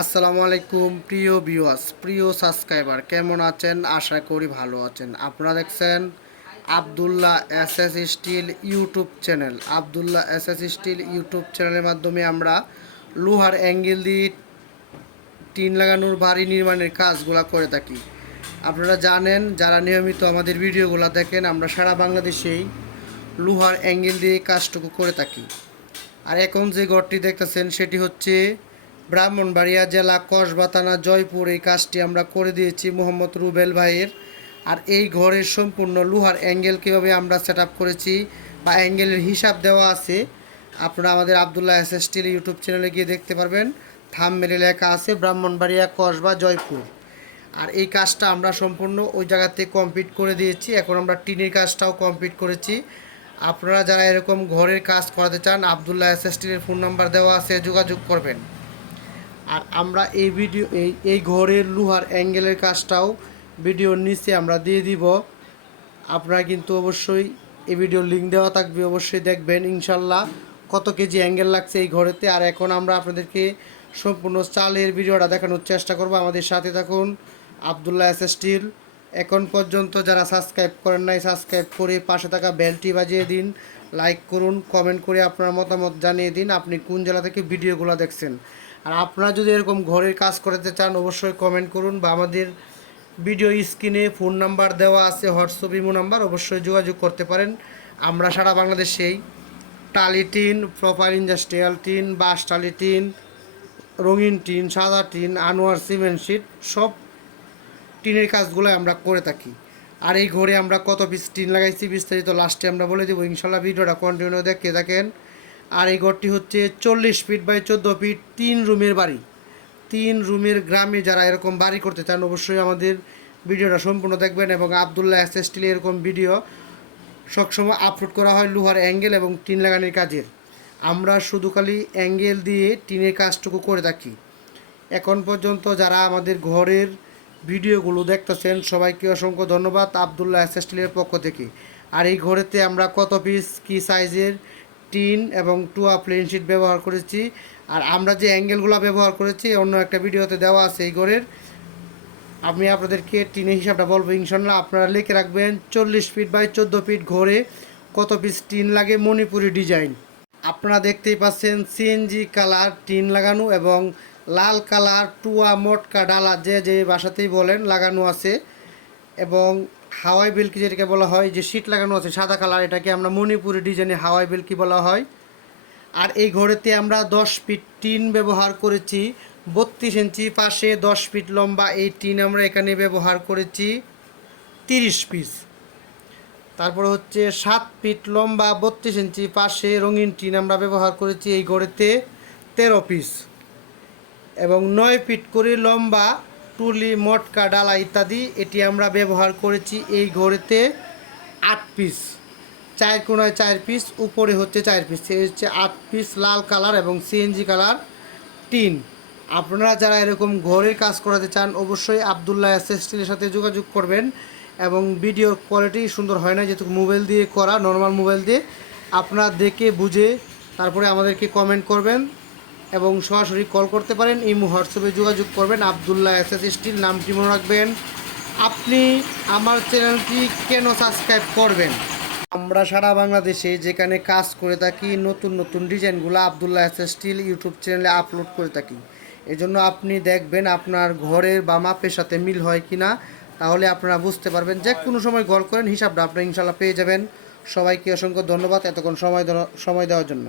আসসালামু আলাইকুম প্রিয় ভিউয়ার্স, প্রিয় সাবস্ক্রাইবার, কেমন আছেন? আশা করি ভালো আছেন। আপনারা দেখছেন Abdullah SS still YouTube channel. Abdullah SS still YouTube চ্যানেলের মাধ্যমে আমরা লোহার অ্যাঙ্গেল দিয়ে টিন লাগানোর বাড়ি নির্মাণের কাজগুলো করে থাকি। আপনারা জানেন, যারা নিয়মিত আমাদের ভিডিওগুলো দেখেন, আমরা সারা বাংলাদেশেই লোহার অ্যাঙ্গেল দিয়ে কাজটুকু করে থাকি। আর এখন যে ঘরটি দেখতেছেন সেটি হচ্ছে ব্রাহ্মণবাড়িয়া জেলা কসবা থানা জয়পুর। এই কাজটি আমরা করে দিয়েছি মোহাম্মদ রুবেল ভাইয়ের। আর এই ঘরের সম্পূর্ণ লোহার অ্যাঙ্গেল কীভাবে আমরা সেট আপ করেছি বা অ্যাঙ্গেলের হিসাব দেওয়া আছে, আপনারা আমাদের আব্দুল্লাহ এসএস স্টিল ইউটিউব চ্যানেলে গিয়ে দেখতে পারবেন। থাম্বনেলে লেখা আছে ব্রাহ্মণবাড়িয়া কসবা জয়পুর। আর এই কাজটা আমরা সম্পূর্ণ ওই জায়গাতে কমপ্লিট করে দিয়েছি। এখন আমরা টিনের কাজটাও কমপ্লিট করেছি। আপনারা যারা এরকম ঘরের কাজ করাতে চান, আব্দুল্লাহ এসএস স্টিলের ফোন নাম্বার দেওয়া আছে, যোগাযোগ করবেন। আর আমরা এই ঘরের লোহার অ্যাঙ্গেলের কাজটাও ভিডিওর নিচে আমরা দিয়ে দিব। আপনারা কিন্তু অবশ্যই এই ভিডিওর লিঙ্ক দেওয়া থাকবে, অবশ্যই দেখবেন ইনশাল্লাহ কত কেজি অ্যাঙ্গেল লাগছে এই ঘরেতে। আর এখন আমরা আপনাদেরকে সম্পূর্ণ চালের ভিডিওটা দেখানোর চেষ্টা করব। আমাদের সাথে থাকুন। আব্দুল্লাহ এসএস স্টিল এখন পর্যন্ত যারা সাবস্ক্রাইব করেন নাই, সাবস্ক্রাইব করে পাশে থাকা বেলটি বাজিয়ে দিন, লাইক করুন, কমেন্ট করে আপনার মতামত জানিয়ে দিন আপনি কোন জেলা থেকে ভিডিওগুলো দেখছেন। আর আপনারা যদি এরকম ঘরের কাজ করতে চান, অবশ্যই কমেন্ট করুন বা আমাদের ভিডিও স্ক্রিনে ফোন নাম্বার দেওয়া আছে, হোয়াটসঅ্যাপ ইমো নাম্বার, অবশ্যই যোগাযোগ করতে পারেন। আমরা সারা বাংলাদেশেই টালি টিন, প্রপার ইন্ডাস্ট্রিয়াল টিন, বাঁশ টালি টিন, রঙিন টিন, সাদা টিন, আনোয়ার সিমেন্ট শিট, সব টিনের কাজগুলো আমরা করে থাকি। আর এই ঘরে আমরা কত পিস টিন লাগাইছি বিস্তারিত লাস্টে আমরা বলে দেবো ইনশাল্লাহ। ভিডিওটা কন্টিনিউ দেখতে থাকেন। আর এই ঘরটি হচ্ছে 40 ফিট বাই 14 ফিট 3 রুমের বাড়ি। 3 রুমের গ্রামে যারা এরকম বাড়ি করতে চান, অবশ্যই আমাদের ভিডিওটা সম্পূর্ণ দেখবেন। এবং আব্দুল্লাহ এসএস স্টিলে এরকম ভিডিও সবসময় আপলোড করা হয় লোহার অ্যাঙ্গেল এবং টিন লাগানোর কাজের। আমরা শুধু খালি অ্যাঙ্গেল দিয়ে টিনের কাজটুকু করে থাকি। এখন পর্যন্ত যারা আমাদের ঘরের ভিডিওগুলো দেখতেছেন, সবাইকে অসংখ্য ধন্যবাদ আব্দুল্লাহ এসএস স্টিলের পক্ষ থেকে। আর এই ঘরেতে আমরা কত পিস কী সাইজের টিন এবং টুয়া প্লেন শিট ব্যবহার করেছি, আর আমরা যে অ্যাঙ্গেলগুলো ব্যবহার করেছি অন্য একটা ভিডিওতে দেওয়া আছে এই ঘরের। আমি আপনাদেরকে টিনের হিসাবটা বলবো ইনশাল্লাহ। আপনারা লিখে রাখবেন 40 ফিট বাই 14 ফিট ঘরে কত পিস টিন লাগে, মণিপুরি ডিজাইন। আপনারা দেখতেই পাচ্ছেন সিএনজি কালার টিন লাগানো এবং লাল কালার টুয়া মটকা ডালা যে যে বাসাতেই বলেন লাগানো আছে। এবং হাওয়াই বেলকি যেটাকে বলা হয়, যে শীট লাগানো আছে সাদা কালার, এটাকে আমরা মণিপুরি ডিজাইনে হাওয়াই বেলকি বলা হয়। আর এই ঘরেতে আমরা 10 ফিট টিন ব্যবহার করেছি, 32 ইঞ্চি পাশে 10 ফিট লম্বা এই টিন আমরা এখানে ব্যবহার করেছি 30 পিস। তারপরে হচ্ছে 7 ফিট লম্বা 32 ইঞ্চি পাশে রঙিন টিন আমরা ব্যবহার করেছি এই ঘরেতে 13 পিস। এবং 9 ফিট করে লম্বা টুলি মটকা ডালা ইত্যাদি এটি আমরা ব্যবহার করেছি এই ঘরেতে 8 পিস। 4 কোণায় 4 পিস, উপরে হচ্ছে 4 পিস, এই হচ্ছে 8 পিস লাল কালার এবং সিএনজি কালার টিন। আপনারা যারা এরকম ঘরের কাজ করাতে চান, অবশ্যই আব্দুল্লাহ এসএস স্টিলের সাথে যোগাযোগ করবেন। এবং ভিডিওর কোয়ালিটি সুন্দর হয় না, যেহেতু মোবাইল দিয়ে করা, নর্মাল মোবাইল দিয়ে। আপনারা দেখে বুঝে তারপরে আমাদেরকে কমেন্ট করবেন এবং সরাসরি কল করতে পারেন, ইমো হোয়াটসঅ্যাপে যোগাযোগ করবেন। আব্দুল্লাহ এসএস স্টিল নামটি মনে রাখবেন। আপনি আমার চ্যানেলটি কেন সাবস্ক্রাইব করবেন? আমরা সারা বাংলাদেশে যেখানে কাজ করে থাকি, নতুন নতুন ডিজাইনগুলো আব্দুল্লাহ এসএস স্টিল ইউটিউব চ্যানেলে আপলোড করে থাকি। এজন্য আপনি দেখবেন আপনার ঘরের বা মাপের সাথে মিল হয় কি না, তাহলে আপনারা বুঝতে পারবেন। যে কোনো সময় কল করেন, হিসাবটা আপনারা ইনশাল্লাহ পেয়ে যাবেন। সবাইকে অসংখ্য ধন্যবাদ এতক্ষণ সময় দেওয়ার জন্য।